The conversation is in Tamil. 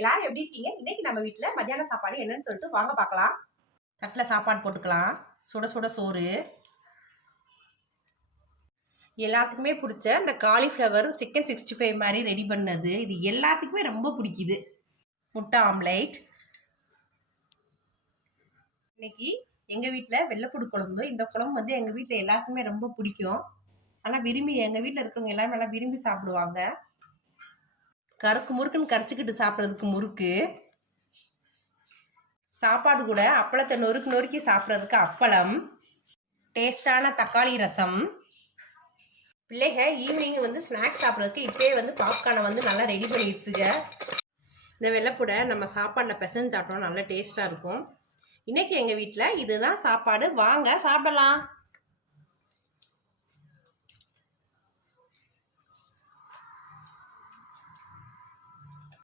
எல்லாரும் எப்படி இருக்கீங்க? இன்னைக்கு நம்ம வீட்டில் மத்தியான சாப்பாடு என்னன்னு சொல்லிட்டு வாங்க பார்க்கலாம். தட்டில் சாப்பாடு போட்டுக்கலாம். சுட சுட சோறு. எல்லாத்துக்குமே பிடிச்ச இந்த காலிஃப்ளவர் சிக்கன் சிக்ஸ்டி ஃபைவ் மாதிரி ரெடி பண்ணது. இது எல்லாத்துக்குமே ரொம்ப பிடிக்குது. முட்டை ஆம்லேட் இன்னைக்கு எங்கள் வீட்டில் வெள்ளைப்பூடு குழம்பு. இந்த குழம்பு வந்து எங்கள் வீட்டில் எல்லாத்துக்குமே ரொம்ப பிடிக்கும். ஆனால் விரும்பி எங்கள் வீட்டில் இருக்கிறவங்க எல்லாரும் நல்லா விரும்பி சாப்பிடுவாங்க. கருக்கு முறுக்குன்னு கரைச்சிக்கிட்டு சாப்பிட்றதுக்கு முறுக்கு. சாப்பாடு கூட அப்பளத்தை நொறுக்கு நொறுக்கி சாப்பிட்றதுக்கு அப்பளம். டேஸ்டான தக்காளி ரசம். பிள்ளைங்க ஈவினிங் வந்து ஸ்நாக்ஸ் சாப்பிட்றதுக்கு இப்போயே வந்து பாப்கார்னை வந்து நல்லா ரெடி பண்ணி வச்சுங்க இந்த வெள்ளைப்பூடை நம்ம சாப்பாடில் பிசைஞ்சு சாப்பிட்டோம் நல்லா டேஸ்ட்டாக இருக்கும். இன்றைக்கி எங்கள் வீட்டில் இதுதான் சாப்பாடு. வாங்க சாப்பிடலாம்.